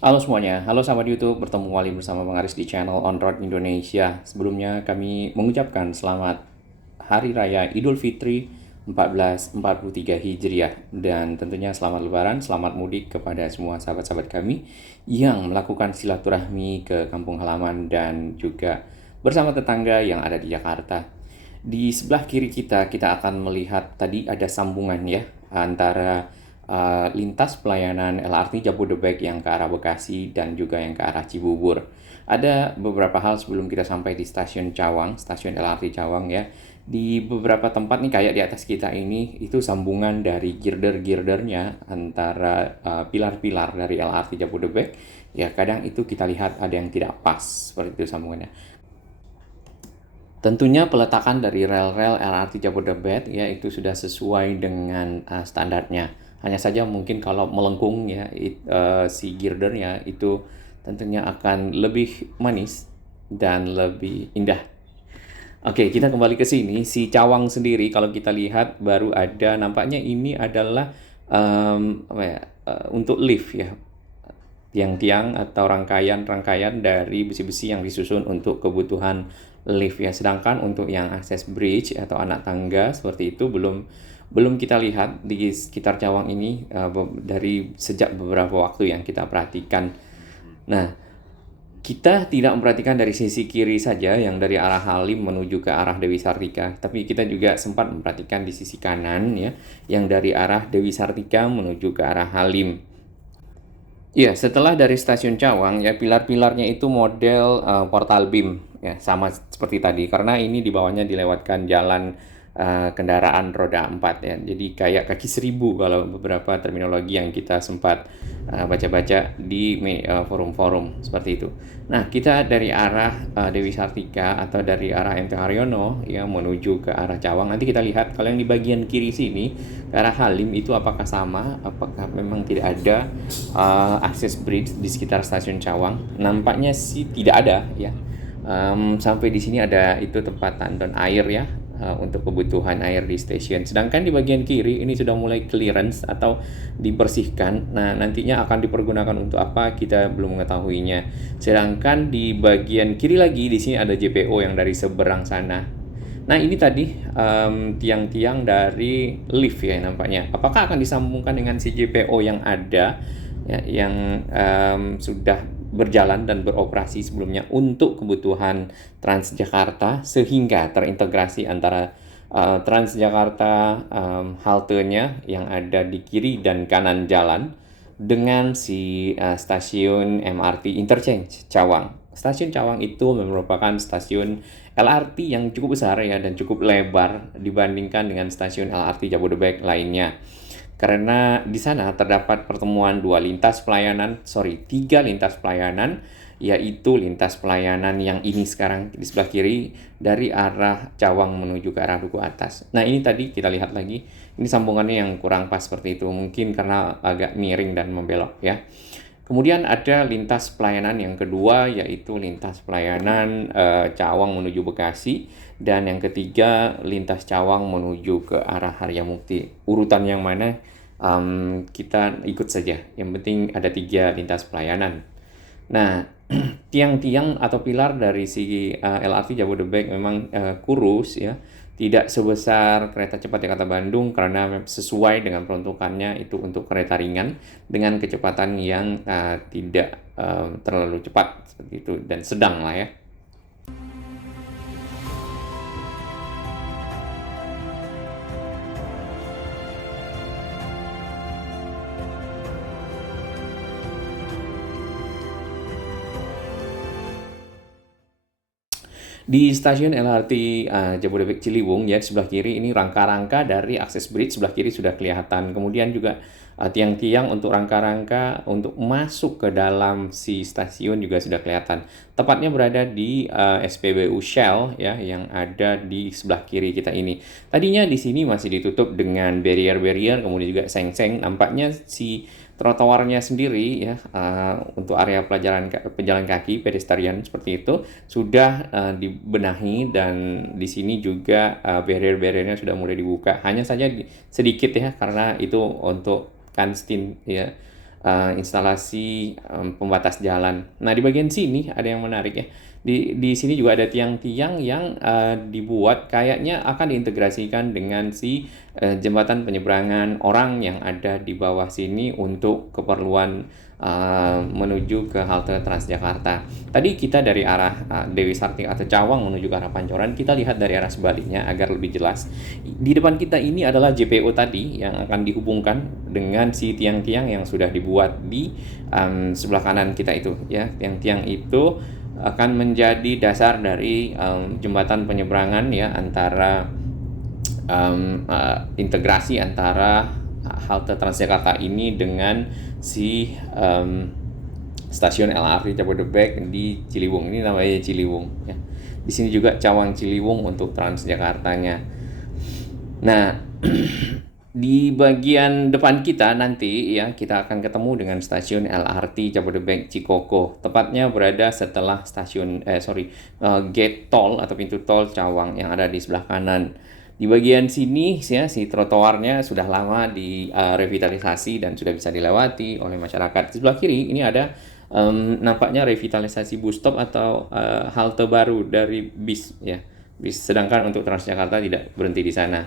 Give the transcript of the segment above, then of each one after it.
Halo semuanya, halo sahabat YouTube, bertemu kembali bersama Bang Aris di channel On Road Indonesia. Sebelumnya kami mengucapkan selamat Hari Raya Idul Fitri 1443 Hijriah dan tentunya selamat Lebaran, selamat mudik kepada semua sahabat-sahabat kami yang melakukan silaturahmi ke kampung halaman dan juga bersama tetangga yang ada di Jakarta. Di sebelah kiri kita akan melihat tadi ada sambungan ya antara lintas pelayanan LRT Jabodebek yang ke arah Bekasi dan juga yang ke arah Cibubur. Ada beberapa hal sebelum kita sampai di stasiun Cawang, stasiun LRT Cawang ya. Di beberapa tempat nih kayak di atas kita ini itu sambungan dari girder-girdernya antara pilar-pilar dari LRT Jabodebek. Ya kadang itu kita lihat ada yang tidak pas seperti itu sambungannya. Tentunya peletakan dari rel-rel LRT Jabodebek ya itu sudah sesuai dengan standarnya. Hanya saja mungkin kalau melengkung ya si girdernya itu tentunya akan lebih manis dan lebih indah. Oke, kita kembali ke sini. Si cawang sendiri kalau kita lihat baru ada nampaknya ini adalah apa ya, untuk lift ya, tiang-tiang atau rangkaian-rangkaian dari besi-besi yang disusun untuk kebutuhan lift ya. Sedangkan untuk yang akses bridge atau anak tangga seperti itu belum belum kita lihat di sekitar Cawang ini dari sejak beberapa waktu yang kita perhatikan. Nah, kita tidak memperhatikan dari sisi kiri saja yang dari arah Halim menuju ke arah Dewi Sartika, tapi kita juga sempat memperhatikan di sisi kanan ya yang dari arah Dewi Sartika menuju ke arah Halim. Iya, setelah dari stasiun Cawang ya pilar-pilarnya itu model portal beam ya sama seperti tadi karena ini di bawahnya dilewatkan jalan kendaraan roda 4 ya. Jadi kayak kaki seribu kalau beberapa terminologi yang kita sempat baca-baca di forum-forum seperti itu. Nah, kita dari arah Dewi Sartika atau dari arah MT Haryono ya menuju ke arah Cawang. Nanti kita lihat kalau yang di bagian kiri sini ke arah Halim itu apakah sama, apakah memang tidak ada akses bridge di sekitar stasiun Cawang. Nampaknya sih tidak ada ya. Sampai di sini ada itu tempat tandon air ya untuk kebutuhan air di stasiun. Sedangkan di bagian kiri ini sudah mulai clearance atau dibersihkan. Nah, nantinya akan dipergunakan untuk apa kita belum mengetahuinya. Sedangkan di bagian kiri lagi di sini ada JPO yang dari seberang sana. Nah, ini tadi tiang-tiang dari lift ya nampaknya. Apakah akan disambungkan dengan si JPO yang ada ya, yang sudah berjalan dan beroperasi sebelumnya untuk kebutuhan Transjakarta sehingga terintegrasi antara Transjakarta haltenya yang ada di kiri dan kanan jalan dengan si stasiun MRT Interchange Cawang. Stasiun Cawang itu merupakan stasiun LRT yang cukup besar ya dan cukup lebar dibandingkan dengan stasiun LRT Jabodebek lainnya. Karena di sana terdapat pertemuan tiga lintas pelayanan, yaitu lintas pelayanan yang ini sekarang di sebelah kiri dari arah Cawang menuju ke arah Duku Atas. Nah, ini tadi kita lihat lagi, ini sambungannya yang kurang pas seperti itu, mungkin karena agak miring dan membelok ya. Kemudian ada lintas pelayanan yang kedua, yaitu lintas pelayanan Cawang menuju Bekasi, dan yang ketiga lintas Cawang menuju ke arah Haryamukti. Urutan yang mana kita ikut saja. Yang penting ada tiga lintas pelayanan. Nah, tiang-tiang atau pilar dari si LRT Jabodebek memang kurus ya, tidak sebesar kereta cepat Jakarta Bandung karena sesuai dengan peruntukannya itu untuk kereta ringan dengan kecepatan yang tidak terlalu cepat seperti itu dan sedang lah ya. Di stasiun LRT Jabodebek Ciliwung ya sebelah kiri ini rangka-rangka dari akses bridge sebelah kiri sudah kelihatan. Kemudian juga tiang-tiang untuk rangka-rangka untuk masuk ke dalam si stasiun juga sudah kelihatan. Tepatnya berada di SPBU Shell ya yang ada di sebelah kiri kita ini. Tadinya di sini masih ditutup dengan barrier-barrier kemudian juga seng-seng. Nampaknya si trotoarnya sendiri ya untuk area pejalan kaki pedestrian seperti itu sudah dibenahi dan di sini juga barrier-barriernya sudah mulai dibuka. Hanya saja sedikit ya karena itu untuk Kanstin ya instalasi pembatas jalan. Nah, di bagian sini ada yang menarik ya. Di sini juga ada tiang-tiang yang dibuat kayaknya akan diintegrasikan dengan si jembatan penyeberangan orang yang ada di bawah sini untuk keperluan menuju ke halte Transjakarta. Tadi kita dari arah Dewi Sartik atau Cawang menuju ke arah Pancoran, kita lihat dari arah sebaliknya agar lebih jelas. Di depan kita ini adalah JPO tadi yang akan dihubungkan dengan si tiang-tiang yang sudah dibuat di sebelah kanan kita itu ya. Tiang-tiang itu akan menjadi dasar dari jembatan penyeberangan ya antara integrasi antara halte Transjakarta ini dengan si stasiun LRT Jabodebek di Ciliwung. Ini namanya Ciliwung ya. Di sini juga Cawang Ciliwung untuk Transjakartanya. Nah, di bagian depan kita nanti ya kita akan ketemu dengan stasiun LRT Jabodebek Cikoko. Tepatnya berada setelah gate tol atau pintu tol Cawang yang ada di sebelah kanan. Di bagian sini ya si trotoarnya sudah lama direvitalisasi dan sudah bisa dilewati oleh masyarakat. Di sebelah kiri ini ada nampaknya revitalisasi bus stop atau halte baru dari bis ya. Sedangkan untuk Transjakarta tidak berhenti di sana.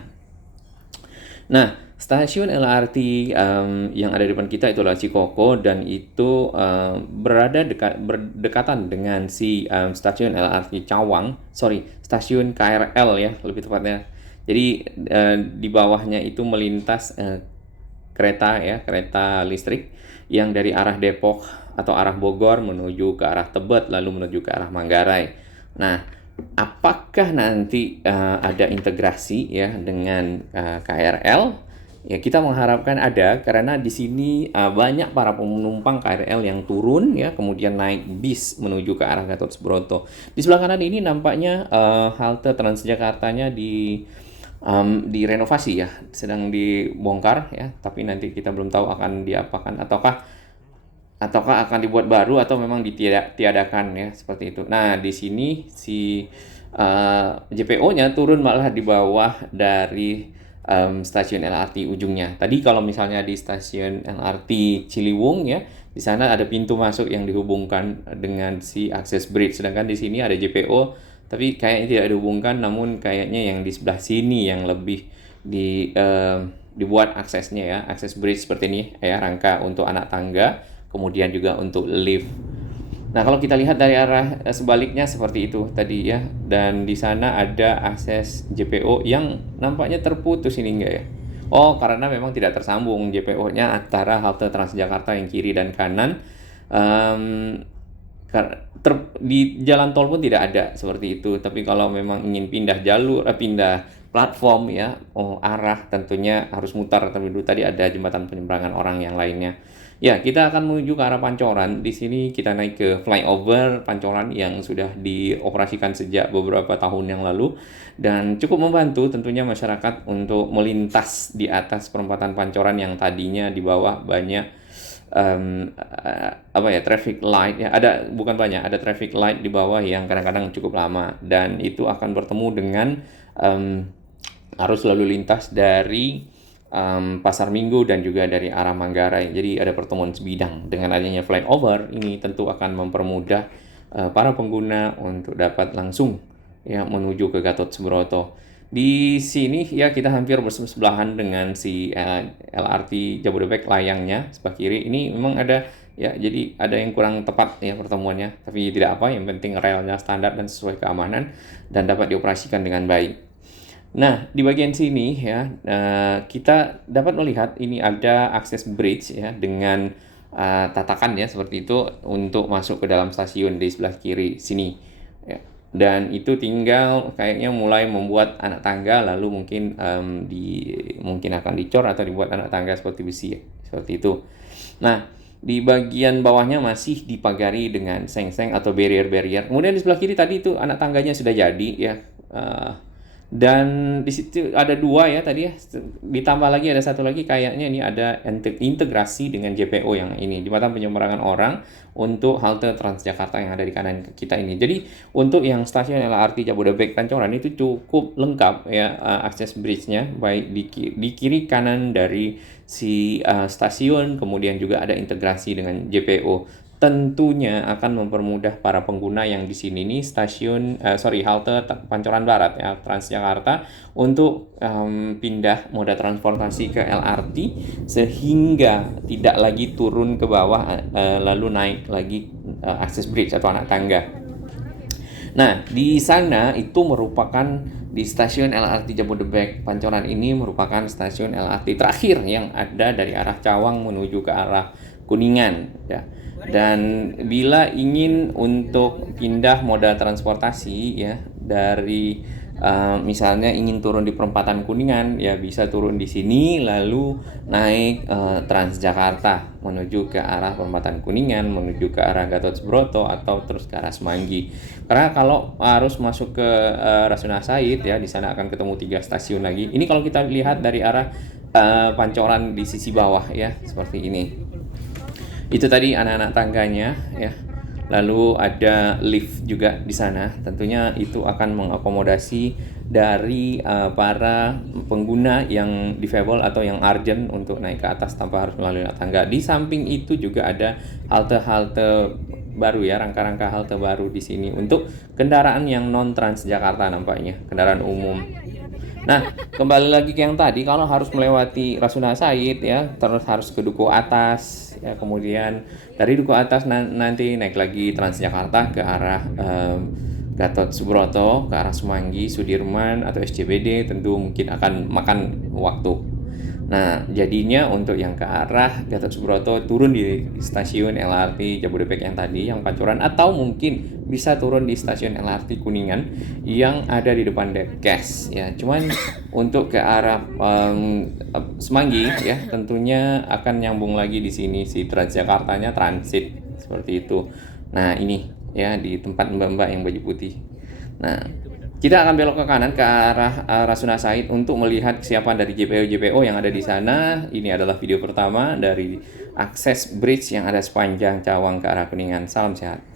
Nah, stasiun LRT yang ada di depan kita itu adalah Cikoko dan itu berdekatan dengan si stasiun LRT Cawang, stasiun KRL ya lebih tepatnya. Jadi di bawahnya itu melintas kereta listrik yang dari arah Depok atau arah Bogor menuju ke arah Tebet lalu menuju ke arah Manggarai. Nah, apakah nanti ada integrasi ya dengan KRL? Ya kita mengharapkan ada karena di sini banyak para penumpang KRL yang turun ya kemudian naik bis menuju ke arah Gatot Subroto. Di sebelah kanan ini nampaknya halte Transjakartanya direnovasi ya, sedang dibongkar ya, tapi nanti kita belum tahu akan diapakan ataukah akan dibuat baru atau memang ditiadakan ya seperti itu. Nah, di sini si JPO-nya turun malah di bawah dari stasiun LRT ujungnya. Tadi kalau misalnya di stasiun LRT Ciliwung ya, di sana ada pintu masuk yang dihubungkan dengan si access bridge. Sedangkan di sini ada JPO, tapi kayaknya tidak dihubungkan. Namun kayaknya yang di sebelah sini yang lebih dibuat aksesnya ya, access bridge seperti ini ya, rangka untuk anak tangga, kemudian juga untuk lift. Nah, kalau kita lihat dari arah sebaliknya seperti itu tadi ya, dan di sana ada akses JPO yang nampaknya terputus ini enggak ya? Oh, karena memang tidak tersambung JPO-nya antara halte Transjakarta yang kiri dan kanan. Di jalan tol pun tidak ada seperti itu. Tapi kalau memang ingin pindah platform ya, arah tentunya harus mutar terlebih dulu. Tadi ada jembatan penyeberangan orang yang lainnya. Ya, kita akan menuju ke arah Pancoran. Di sini kita naik ke flyover Pancoran yang sudah dioperasikan sejak beberapa tahun yang lalu dan cukup membantu tentunya masyarakat untuk melintas di atas perempatan Pancoran yang tadinya di bawah banyak traffic light ya, ada traffic light di bawah yang kadang-kadang cukup lama dan itu akan bertemu dengan arus lalu lintas dari Pasar Minggu dan juga dari arah Manggarai. Jadi ada pertemuan sebidang. Dengan adanya flyover ini tentu akan mempermudah para pengguna untuk dapat langsung ya menuju ke Gatot Subroto. Di sini ya kita hampir bersebelahan dengan si LRT Jabodebek layangnya sebelah kiri. Ini memang ada ya, jadi ada yang kurang tepat ya pertemuannya, tapi tidak apa, yang penting relnya standar dan sesuai keamanan dan dapat dioperasikan dengan baik. Nah, di bagian sini ya kita dapat melihat ini ada akses bridge ya dengan tatakan ya seperti itu untuk masuk ke dalam stasiun di sebelah kiri sini. Ya. Dan itu tinggal kayaknya mulai membuat anak tangga lalu mungkin mungkin akan dicor atau dibuat anak tangga seperti besi ya, seperti itu. Nah, di bagian bawahnya masih dipagari dengan seng-seng atau barrier-barrier. Kemudian di sebelah kiri tadi itu anak tangganya sudah jadi ya. Dan di situ ada dua ya tadi ya, ditambah lagi ada satu lagi kayaknya ini ada integrasi dengan JPO yang ini, jembatan penyeberangan orang untuk halte Transjakarta yang ada di kanan kita ini. Jadi untuk yang stasiun LRT Jabodebek Pancoran itu cukup lengkap ya, akses bridge-nya baik di kiri kanan dari stasiun, kemudian juga ada integrasi dengan JPO. Tentunya akan mempermudah para pengguna yang di sini nih halte Pancoran Barat ya Transjakarta untuk pindah moda transportasi ke LRT sehingga tidak lagi turun ke bawah lalu naik lagi akses bridge atau anak tangga. Nah, di sana itu merupakan di stasiun LRT Jabodebek Pancoran ini merupakan stasiun LRT terakhir yang ada dari arah Cawang menuju ke arah Kuningan ya. Dan bila ingin untuk pindah moda transportasi ya dari misalnya ingin turun di perempatan Kuningan ya bisa turun di sini lalu naik Transjakarta menuju ke arah perempatan Kuningan menuju ke arah Gatot Subroto atau terus ke arah Semanggi. Karena kalau harus masuk ke Rasuna Said ya di sana akan ketemu 3 stasiun lagi. Ini kalau kita lihat dari arah Pancoran di sisi bawah ya seperti ini. Itu tadi anak-anak tangganya ya. Lalu ada lift juga di sana. Tentunya itu akan mengakomodasi dari para pengguna yang difabel atau yang urgent untuk naik ke atas tanpa harus melalui tangga. Di samping itu juga ada halte-halte baru ya, rangka-rangka halte baru di sini untuk kendaraan yang non Transjakarta nampaknya, kendaraan umum. Nah, kembali lagi ke yang tadi, kalau harus melewati Rasuna Said ya, terus harus ke Duku Atas, ya kemudian dari Duku Atas nanti naik lagi Transjakarta ke arah Gatot Subroto, ke arah Semanggi, Sudirman atau SCBD, tentu mungkin akan makan waktu. Nah, jadinya untuk yang ke arah Gatot Subroto turun di stasiun LRT Jabodebek yang tadi, yang Pancoran, atau mungkin bisa turun di stasiun LRT Kuningan yang ada di depan Depkes ya. Cuman untuk ke arah Semanggi ya, tentunya akan nyambung lagi di sini si Transjakartanya transit seperti itu. Nah, ini ya di tempat mbak-mbak yang baju putih. Nah, kita akan belok ke kanan ke arah Rasuna Said untuk melihat kesiapan dari JPO yang ada di sana. Ini adalah video pertama dari akses bridge yang ada sepanjang Cawang ke arah Kuningan. Salam sehat.